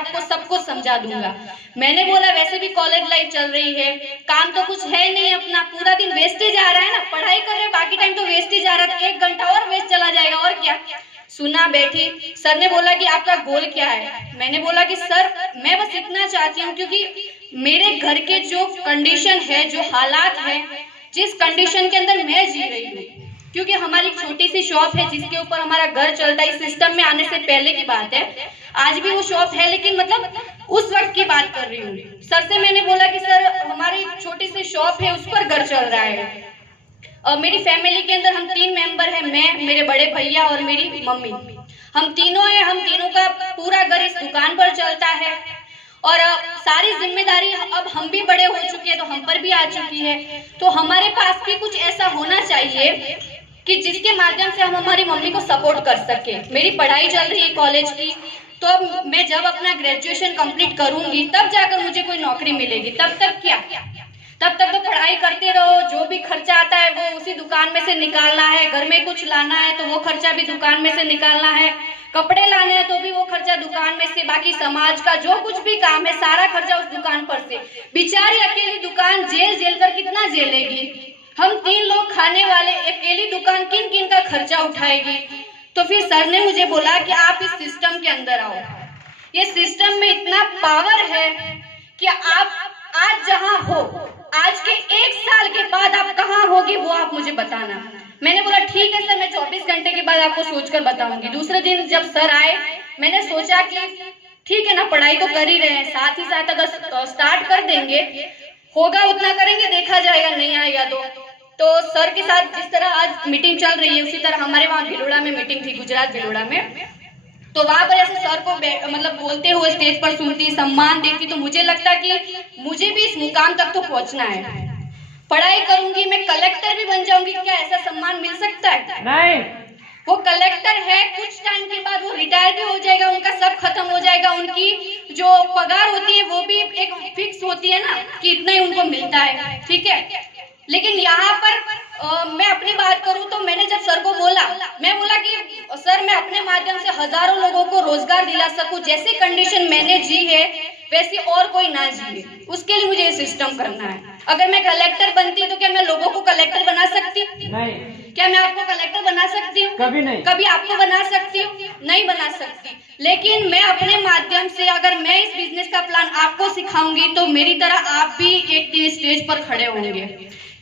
आपको सब कुछ समझा दूंगा। मैंने बोला वैसे भी कॉलेज लाइफ चल रही है, काम तो कुछ है नहीं, अपना पूरा दिन वेस्टेज आ रहा है ना, पढ़ाई कर रहे बाकी टाइम तो वेस्टेज आ रहा है, 1 घंटा और वेस्ट चला जाएगा और क्या। सुना, बैठी। सर ने बोला कि आपका गोल क्या है? मैंने बोला कि सर मैं बस इतना चाहती हूँ, क्योंकि मेरे घर के जो कंडीशन है, जो हालात है, जिस कंडीशन के अंदर मैं जी रही हूँ, क्योंकि हमारी छोटी सी शॉप है जिसके ऊपर हमारा घर चलता है। इस सिस्टम में आने से पहले की बात है, आज भी वो शॉप है लेकिन मतलब उस वक्त की बात कर रही हूँ। सर से मैंने बोला कि सर हमारी छोटी सी शॉप है, उस पर घर चल रहा है। मेरी फैमिली के अंदर हम 3 मेंबर हैं, मैं, मेरे बड़े भैया और मेरी मम्मी। हम तीनों हैं, हम तीनों का पूरा घर इस दुकान पर चलता है और सारी जिम्मेदारी अब हम भी बड़े हो चुके हैं तो हम पर भी आ चुकी है। तो हमारे पास भी कुछ ऐसा होना चाहिए कि जिसके माध्यम से हम हमारी मम्मी को सपोर्ट कर सके। मेरी पढ़ाई चल रही है कॉलेज की, तो अब मैं जब अपना ग्रेजुएशन कंप्लीट करूंगी तब जाकर मुझे कोई नौकरी मिलेगी। तब तक क्या, तब तक तो पढ़ाई करते रहो, जो भी खर्चा आता है वो उसी दुकान में से निकालना है, घर में कुछ लाना है तो वो खर्चा भी दुकान में से निकालना है, कपड़े लाने हैं तो भी वो खर्चा दुकान में से, बाकी समाज का जो कुछ भी काम है सारा खर्चा उस दुकान पर से। बेचारी अकेली दुकान जेल कर कितना झेलेगी? हम 3 लोग खाने वाले, अकेली दुकान किन किन का खर्चा उठाएगी? तो फिर सर ने मुझे बोला कि आप इस सिस्टम के अंदर आओ। ये सिस्टम में इतना पावर है कि आप आज जहां हो, आज के 1 साल के बाद आप कहां होगी वो आप मुझे बताना। मैंने बोला ठीक है सर, मैं 24 घंटे के बाद आपको सोचकर बताऊंगी। दूसरे दिन जब सर आए, मैंने सोचा कि ठीक है ना, पढ़ाई तो कर ही रहे हैं, साथ ही साथ अगर स्टार्ट कर देंगे, होगा उतना करेंगे, देखा जाएगा, नहीं आएगा तो सर के साथ जिस तरह आज मीटिंग चल रही है उसी तरह हमारे वहाँ भिलोड़ा में मीटिंग थी, गुजरात भिलोड़ा में। तो वहां पर ऐसे सर को मतलब बोलते हुए स्टेज पर सुनती, सम्मान देखती, तो मुझे लगता कि मुझे भी इस मुकाम तक तो पहुंचना है। पढ़ाई करूंगी, मैं कलेक्टर भी बन जाऊंगी, क्या ऐसा सम्मान मिल सकता है? नहीं। वो कलेक्टर है, कुछ टाइम के बाद वो रिटायर भी हो जाएगा, उनका सब खत्म हो जाएगा, उनकी जो पगार होती है वो भी एक फिक्स होती है ना कि इतना ही उनको मिलता है, ठीक है। लेकिन यहाँ पर मैं अपनी बात करूं तो मैंने जब सर को बोला, मैं बोला कि सर मैं अपने माध्यम से हजारों लोगों को रोजगार दिला सकूं, जैसी कंडीशन मैंने जी है वैसी और कोई ना जिए, उसके लिए मुझे ये सिस्टम करना है। अगर मैं कलेक्टर बनती तो क्या मैं लोगों को कलेक्टर बना सकती? नहीं। क्या मैं आपको कलेक्टर बना सकती हूँ? कभी नहीं। कभी आपको बना सकती हूँ? नहीं बना सकती। लेकिन मैं अपने माध्यम से अगर मैं इस बिजनेस का प्लान आपको सिखाऊंगी तो मेरी तरह आप भी एक दिन स्टेज पर खड़े होंगे।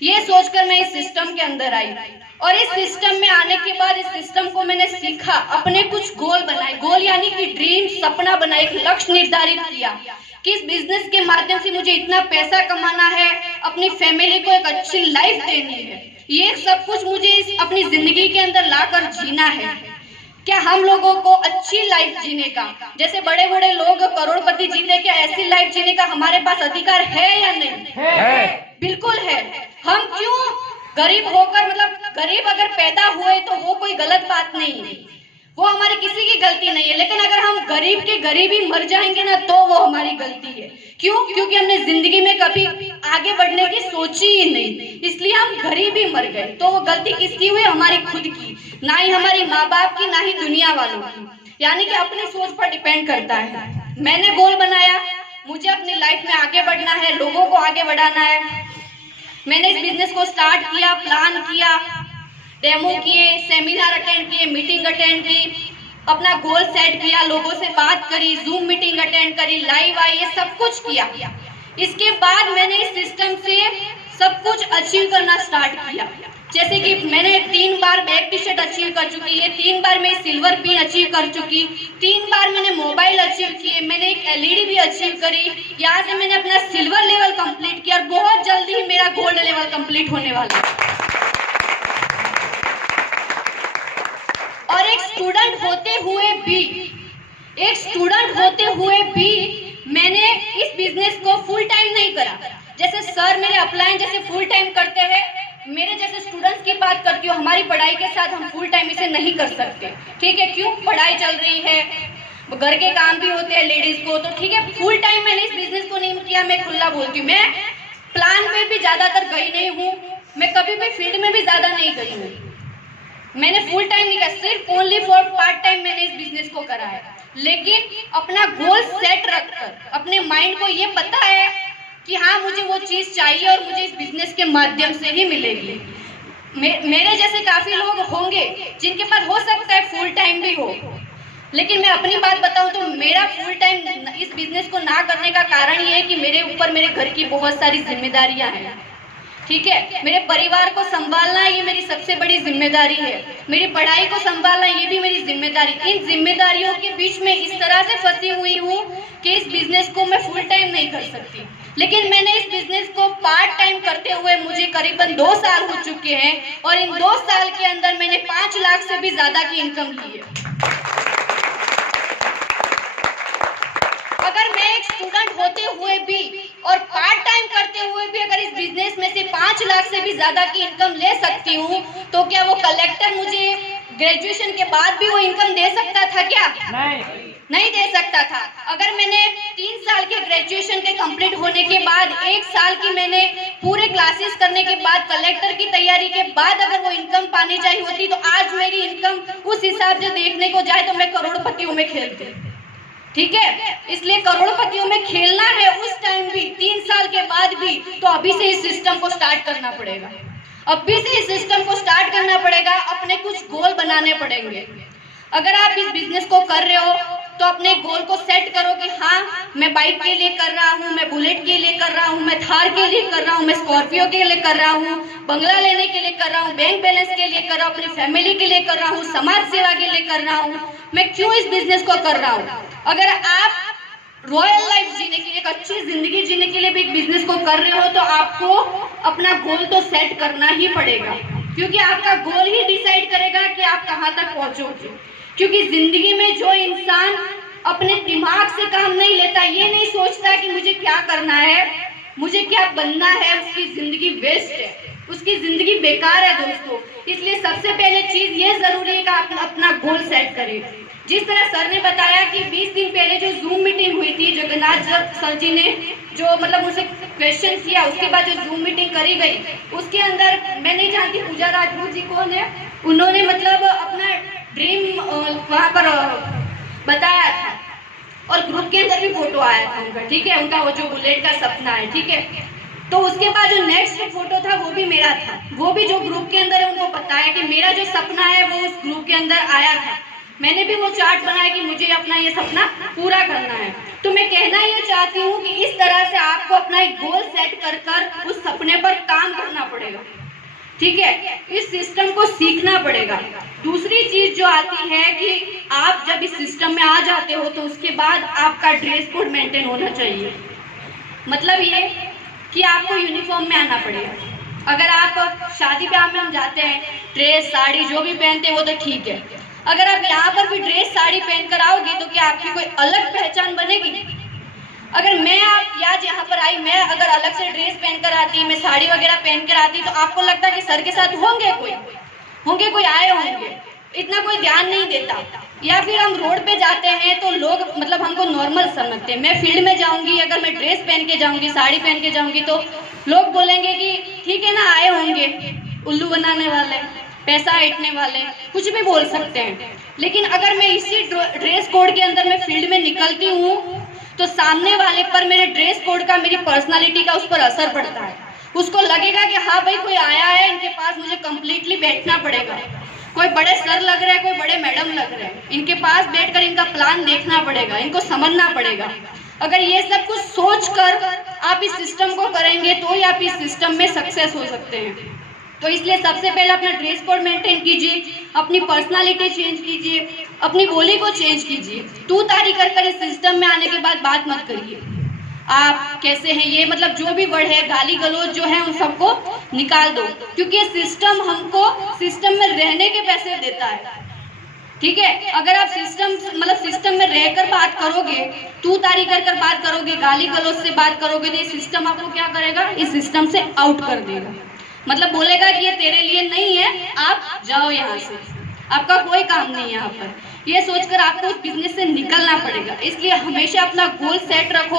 ये सोचकर मैं इस सिस्टम के अंदर आई और इस सिस्टम में आने के बाद इस सिस्टम को मैंने सीखा, अपने कुछ गोल बनाए, गोल यानी कि ड्रीम, सपना बनाए, एक लक्ष्य निर्धारित किया कि इस बिजनेस के माध्यम से मुझे इतना पैसा कमाना है, अपनी फैमिली को एक अच्छी लाइफ देनी है, ये सब कुछ मुझे इस अपनी जिंदगी के अंदर लाकर जीना है। क्या हम लोगों को अच्छी लाइफ जीने का, जैसे बड़े बड़े लोग करोड़पति जीते, क्या ऐसी लाइफ जीने का हमारे पास अधिकार है या नहीं? है। बिल्कुल है। हम क्यों गरीब होकर, मतलब गरीब अगर पैदा हुए तो वो कोई गलत बात नहीं है, वो हमारी किसी की गलती नहीं है, लेकिन अगर हम गरीब के गरीब ही मर जाएंगे ना तो वो हमारी गलती है। क्यों? क्योंकि हमने जिंदगी में कभी आगे बढ़ने की सोची ही नहीं, इसलिए हम गरीब ही मर गए। तो वो गलती किसकी हुई? हमारी खुद की, ना ही हमारी माँ बाप की, ना ही दुनिया वालों की। यानी कि अपनी सोच पर डिपेंड करता है। मैंने गोल बनाया, मुझे अपनी लाइफ में आगे बढ़ना है, लोगों को आगे बढ़ाना है। मैंने इस बिजनेस को स्टार्ट किया, प्लान किया, डेमो किए, सेमिनार अटेंड किए, मीटिंग अटेंड की, अपना गोल सेट किया, लोगों से बात करी, जूम मीटिंग अटेंड करी, लाइव आई, ये सब कुछ किया। इसके बाद मैंने इस सिस्टम से सब कुछ अचीव करना स्टार्ट किया। जैसे कि मैंने 3 बार बैक टी शर्ट अचीव कर चुकी है, 3 बार मैं सिल्वर पिन अचीव कर चुकी, 3 बार मैंने मोबाइल अचीव किए, मैंने एक LED भी अचीव करी। यहाँ से मैंने अपना सिल्वर लेवल कंप्लीट किया और बहुत जल्दी ही मेरा गोल्ड लेवल कंप्लीट होने वाला है। और एक स्टूडेंट होते हुए भी मैंने इस बिजनेस को फुल टाइम नहीं करा। जैसे सर मेरे अपलाइन जैसे फुल टाइम करते हैं, मेरे जैसे स्टूडेंट्स की बात करती हूँ, हमारी पढ़ाई के साथ हम फुल टाइम इसे नहीं कर सकते, ठीक है। क्यों? पढ़ाई चल रही है, घर के काम भी होते हैं लेडीज को, तो ठीक है फुल टाइम मैंने इस बिजनेस को नहीं किया। मैं खुला बोलती हूँ, मैं प्लान पे भी ज्यादातर गई नहीं हूँ, मैं कभी भी फील्ड में भी ज्यादा नहीं गई हूँ। मैंने फुल टाइम नहीं किया, सिर्फ ओनली फॉर पार्ट टाइम मैंने इस बिजनेस को करा है। लेकिन अपना गोल सेट रखकर अपने माइंड को ये पता है कि हाँ मुझे वो चीज़ चाहिए और मुझे इस बिजनेस के माध्यम से ही मिलेगी। मेरे जैसे काफ़ी लोग होंगे जिनके पास हो सकता है फुल टाइम भी हो, लेकिन मैं अपनी बात बताऊं तो मेरा फुल टाइम इस बिजनेस को ना करने का कारण ये है कि मेरे ऊपर मेरे घर की बहुत सारी जिम्मेदारियां हैं। ठीक है, मेरे परिवार को संभालना ये मेरी सबसे बड़ी जिम्मेदारी है, मेरी पढ़ाई को संभालना ये भी मेरी जिम्मेदारी। इन जिम्मेदारियों के बीच में इस तरह से फंसी हुई हूँ कि इस बिजनेस को मैं फुल टाइम नहीं कर सकती, लेकिन मैंने इस बिजनेस को पार्ट टाइम करते हुए मुझे करीबन 2 साल हो चुके हैं और इन 2 साल के अंदर मैंने 5 लाख से भी ज्यादा की इनकम की है। अगर मैं एक स्टूडेंट होते हुए भी और पार्ट टाइम करते हुए भी अगर इस बिजनेस में से 5 लाख से भी ज्यादा की इनकम ले सकती हूँ, तो क्या वो कलेक्टर मुझे ग्रेजुएशन के बाद भी वो इनकम दे सकता था क्या? नहीं दे सकता था। अगर मैंने 3 साल के ग्रेजुएशन के कंप्लीट होने के बाद 1 साल की मैंने पूरे क्लासेस करने के बाद कलेक्टर की तैयारी के बाद अगर वो इनकम पानी चाहिए होती, तो आज मेरी इनकम उस हिसाब से देखने को जाए तो मैं करोड़पतियों में खेलती। ठीक है, इसलिए करोड़पतियों में खेलना है उस टाइम भी, 3 साल के बाद भी, तो अभी से इस सिस्टम को स्टार्ट करना पड़ेगा। अभी से इस सिस्टम को स्टार्ट करना पड़ेगा, अपने कुछ गोल बनाने पड़ेंगे। अगर आप इस बिजनेस को कर रहे हो तो अपने गोल को सेट करो कि हाँ मैं बाइक के लिए कर रहा हूँ, मैं बुलेट के लिए कर रहा हूँ, मैं थार के लिए कर रहा हूँ, मैं स्कॉर्पियो के लिए कर रहा हूँ, बंगला लेने के लिए कर रहा हूँ, बैंक बैलेंस के लिए कर रहा हूँ, अपनी फैमिली के लिए कर रहा हूँ, समाज सेवा के लिए कर रहा हूँ। मैं क्यों इस बिजनेस को कर रहा हूँ? अगर आप रॉयल लाइफ जीने के लिए, एक अच्छी जिंदगी जीने के लिए भी एक बिजनेस को कर रहे हो, तो आपको अपना गोल तो सेट करना ही पड़ेगा, क्योंकि आपका गोल ही डिसाइड करेगा कि आप कहाँ तक पहुंचोगे। क्योंकि जिंदगी में जो इंसान अपने दिमाग से काम नहीं लेता, ये नहीं सोचता कि मुझे क्या करना है, मुझे क्या बनना है, उसकी जिंदगी वेस्ट है, उसकी जिंदगी बेकार है दोस्तों। इसलिए सबसे पहले चीज ये जरूरी है कि आप अपना गोल सेट करें। जिस तरह सर ने बताया कि 20 दिन पहले जो जूम मीटिंग हुई थी, जगन्नाथ सर जी ने जो मतलब उनसे क्वेश्चन किया, उसके बाद जो जूम मीटिंग करी गई, उसके अंदर मैं नहीं जानती पूजा राजपूत जी कौन है, उन्होंने मतलब अपना ड्रीम वहाँ पर बताया था और ग्रुप के अंदर भी फोटो आया था उनका। ठीक है, उनका वो जो बुलेट का सपना है। ठीक है, तो उसके बाद जो नेक्स्ट फोटो था वो भी मेरा था, वो भी जो ग्रुप के अंदर है उनको पता है कि मेरा जो सपना है वो उस ग्रुप के अंदर आया था। मैंने भी वो चार्ट बनाया कि मुझे अपना ये सपना पूरा करना है। तो मैं कहना ये चाहती हूँ कि इस तरह से आपको अपना एक गोल सेट कर उस सपने पर काम करना पड़ेगा। ठीक है, इस सिस्टम को सीखना पड़ेगा। दूसरी चीज जो आती है कि आप जब इस सिस्टम में आ जाते हो तो उसके बाद आपका ड्रेस कोड मेंटेन होना चाहिए। मतलब ये कि आपको यूनिफॉर्म में आना पड़ेगा। अगर आप शादी ब्याह में हम जाते हैं, ड्रेस साड़ी जो भी पहनते हैं वो तो ठीक है, अगर आप यहाँ पर भी ड्रेस साड़ी पहन कर आओगे तो क्या आपकी कोई अलग पहचान बनेगी? अगर मैं आप आज यहाँ पर आई, मैं अगर अलग से ड्रेस पहन कर आती, मैं साड़ी वगैरह पहन कर आती, तो आपको लगता कि सर के साथ होंगे कोई आए होंगे, इतना कोई ध्यान नहीं देता। या फिर हम रोड पे जाते हैं तो लोग मतलब हमको नॉर्मल समझते हैं। मैं फील्ड में जाऊंगी, अगर मैं ड्रेस पहन के जाऊंगी, साड़ी पहन के जाऊंगी, तो लोग बोलेंगे कि ठीक है ना, आए होंगे, उल्लू बनाने वाले, पैसा ऐंठने वाले, कुछ भी बोल सकते हैं। लेकिन अगर मैं इसी ड्रेस कोड के अंदर मैं फील्ड में निकलती हूँ तो सामने वाले पर मेरे ड्रेस कोड का, मेरी पर्सनालिटी का उस पर असर पड़ता है। उसको लगेगा कि हाँ भाई कोई आया है, इनके पास मुझे कंप्लीटली बैठना पड़ेगा, कोई बड़े सर लग रहे हैं, कोई बड़े मैडम लग रहे हैं, इनके पास बैठकर इनका प्लान देखना पड़ेगा, इनको समझना पड़ेगा। अगर ये सब कुछ सोचकर आप इस सिस्टम को करेंगे तो ही आप इस सिस्टम में सक्सेस हो सकते हैं। तो इसलिए सबसे पहले अपना ड्रेस कोड मेंटेन कीजिए, अपनी पर्सनालिटी चेंज कीजिए, अपनी बोली को चेंज कीजिए। तू तारी कर इस सिस्टम में आने के बाद बात मत करिए आप कैसे हैं, ये मतलब जो भी वर्ड है, गाली गलौज जो है, उन सबको निकाल दो, क्योंकि ये सिस्टम हमको सिस्टम में रहने के पैसे देता है। ठीक है, अगर आप सिस्टम में रहकर बात करोगे, तू तारी कर बात करोगे, गाली गलौज से बात करोगे, तो ये सिस्टम आपको क्या करेगा, इस सिस्टम से आउट कर देगा। मतलब बोलेगा कि ये तेरे लिए नहीं है, आप जाओ यहाँ से, आपका कोई काम नहीं है यहाँ पर। ये सोचकर आपको उस बिजनेस से निकलना पड़ेगा। इसलिए हमेशा अपना गोल सेट रखो,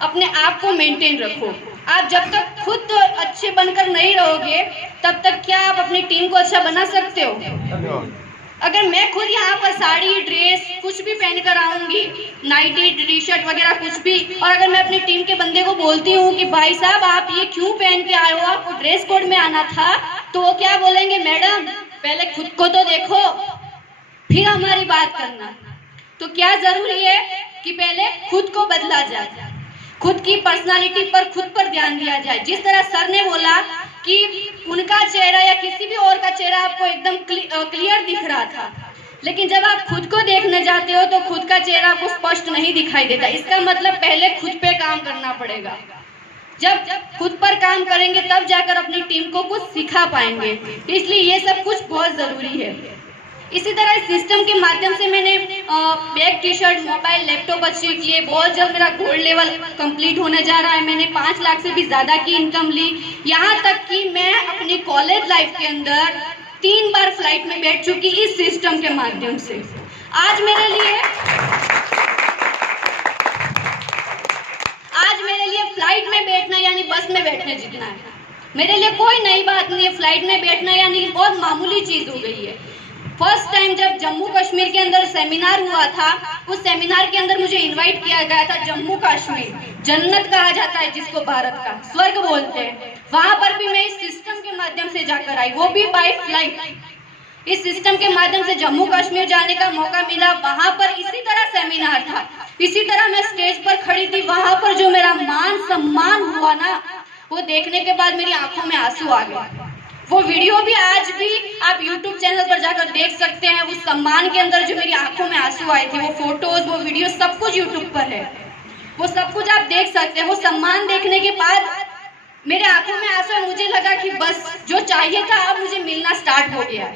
अपने आप को मेंटेन रखो। आप जब तक खुद अच्छे बनकर नहीं रहोगे तब तक क्या आप अपनी टीम को अच्छा बना सकते हो? अगर मैं खुद यहाँ पर साड़ी ड्रेस कुछ भी पहन कर आऊंगी, नाइटी टी शर्ट वगैरह कुछ भी, और अगर मैं अपनी टीम के बंदे को बोलती हूँ कि भाई साहब आप ये क्यों पहन के आए हो, आपको ड्रेस कोड में आना था, तो वो क्या बोलेंगे, मैडम पहले खुद को तो देखो फिर हमारी बात करना। तो क्या जरूरी है कि पहले खुद को बदला जाए, खुद की पर्सनालिटी पर खुद पर ध्यान दिया जाए। जिस तरह सर ने बोला कि उनका चेहरा या किसी भी और का चेहरा आपको एकदम क्लियर दिख रहा था, लेकिन जब आप खुद को देखने जाते हो तो खुद का चेहरा आपको स्पष्ट नहीं दिखाई देता। इसका मतलब पहले खुद पे काम करना पड़ेगा। जब खुद पर काम करेंगे तब जाकर अपनी टीम को कुछ सिखा पाएंगे। इसलिए ये सब कुछ बहुत जरूरी है। इसी तरह इस सिस्टम के माध्यम से मैंने bag, T shirt, mobile, laptop achieve किए। बहुत जल्द मेरा गोल्ड लेवल कंप्लीट होने जा रहा है। मैंने 5 लाख से भी ज़्यादा की इनकम ली। यहाँ तक कि मैं अपनी कॉलेज लाइफ के अंदर 3 बार फ्लाइट में बैठ चुकी इस सिस्टम के माध्यम से। आज मेरे लिए फ्लाइट में बैठना यानी बस में बैठने जितना है। मेरे लिए कोई नई बात नहीं है। फ्लाइट में बैठना यानी बहुत मामूली चीज़ हो गई है। फर्स्ट टाइम जब जम्मू कश्मीर के अंदर सेमिनार हुआ था, उस सेमिनार के अंदर मुझे इनवाइट किया गया था। जम्मू कश्मीर जन्नत कहा जाता है जिसको भारत का, स्वर्ग बोलते हैं। वहां पर भी मैं इस सिस्टम के माध्यम से जाकर आई, वो भी बाय फ्लाइट। इस सिस्टम के माध्यम से जम्मू कश्मीर जाने का मौका मिला। वहां पर इसी तरह सेमिनार था, इसी तरह मैं स्टेज पर खड़ी थी। वहां पर जो मेरा मान सम्मान हुआ ना, वो देखने के बाद मेरी आंखों में आंसू आ गए। वो वीडियो भी आज भी आप YouTube चैनल पर जाकर देख सकते हैं। उस सम्मान के अंदर जो मेरी आंखों में आंसू आए थे, वो फोटोज, वो वीडियो सब कुछ YouTube पर है। वो सब कुछ आप देख सकते हैं। वो सम्मान देखने के बाद मेरे आंखों में आंसू है। मुझे लगा कि बस जो चाहिए था अब मुझे मिलना स्टार्ट हो गया।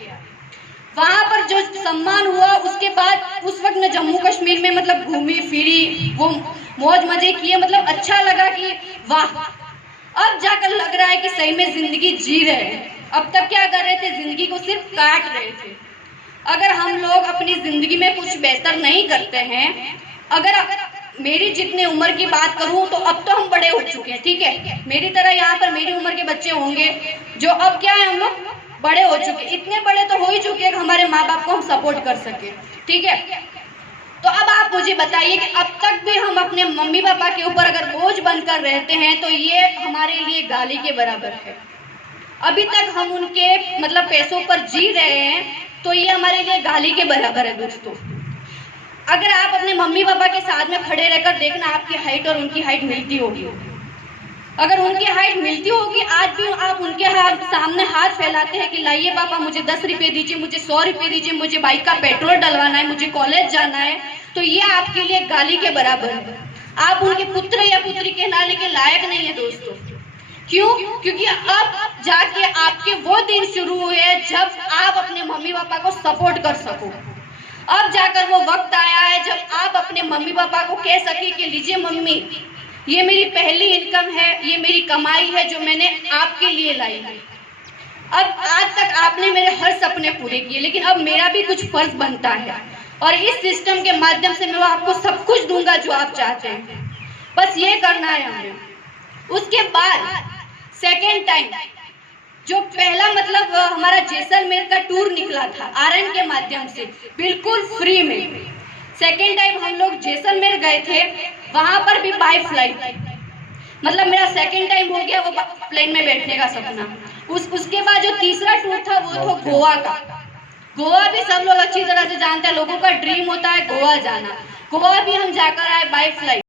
वहां पर जो सम्मान हुआ उसके बाद उस वक्त मैं जम्मू कश्मीर में मतलब घूमी फिरी, वो मौज मजे किए। मतलब अच्छा लगा कि वाह, अब जाकर लग रहा है कि सही में जिंदगी जी रहे हैं। अब तक क्या कर रहे थे, जिंदगी को सिर्फ काट रहे थे। अगर हम लोग अपनी जिंदगी में कुछ बेहतर नहीं करते हैं, अगर मेरी जितने उम्र की बात करूं तो अब तो हम बड़े हो चुके हैं, ठीक है। मेरी तरह यहाँ पर मेरी उम्र के बच्चे होंगे जो अब क्या है, हम लोग बड़े हो चुके, इतने बड़े तो हो ही चुके हैं कि हमारे माँ बाप को हम सपोर्ट कर सके, ठीक है। तो अब आप मुझे बताइए कि अब तक भी हम अपने मम्मी पापा के ऊपर अगर बोझ बनकर रहते हैं तो ये हमारे लिए गाली के बराबर है। अभी तक हम उनके मतलब पैसों पर जी रहे हैं तो ये हमारे लिए गाली के बराबर है। दोस्तों, अगर आप अपने मम्मी पापा के साथ में खड़े रहकर देखना, आपकी हाइट और उनकी हाइट मिलती होगी। अगर उनकी हाइट मिलती होगी, आज भी आप उनके सामने हाथ फैलाते हैं कि लाइए पापा मुझे 10 रुपये दीजिए, मुझे 100 रुपये दीजिए, मुझे बाइक का पेट्रोल डलवाना है, मुझे कॉलेज जाना है, तो ये आपके लिए गाली के बराबर है। आप उनके पुत्र या पुत्री कहलाने के लायक नहीं है दोस्तों। क्यों? क्योंकि अब जाके आपके वो दिन शुरू हुए जब आप अपने मम्मी पापा को सपोर्ट कर सको। अब जाकर वो वक्त आया है जब आप अपने मम्मी पापा को कह सके कि लीजिए मम्मी, ये मेरी पहली इनकम है, ये मेरी कमाई है जो मैंने आपके लिए लाई है। अब आज तक आपने मेरे हर सपने पूरे किए, लेकिन अब मेरा भी कुछ फर्ज बनता है और इस सिस्टम के माध्यम से मैं आपको सब कुछ दूंगा जो आप चाहते हैं। बस ये करना है हमें। उसके बाद सेकेंड टाइम जो पहला मतलब हमारा जैसलमेर का टूर निकला था आरएन के माध्यम से बिल्कुल फ्री में। सेकेंड टाइम हम लोग जैसलमेर गए थे, वहां पर भी बाय फ्लाइट। मतलब मेरा सेकेंड टाइम हो गया वो प्लेन में बैठने का सपना। उसके बाद जो तीसरा टूर था वो था गोवा का। गोवा भी सब लोग अच्छी तरह से जानते हैं, लोगों का ड्रीम होता है गोवा जाना। गोवा भी हम जाकर आए बाय फ्लाइट।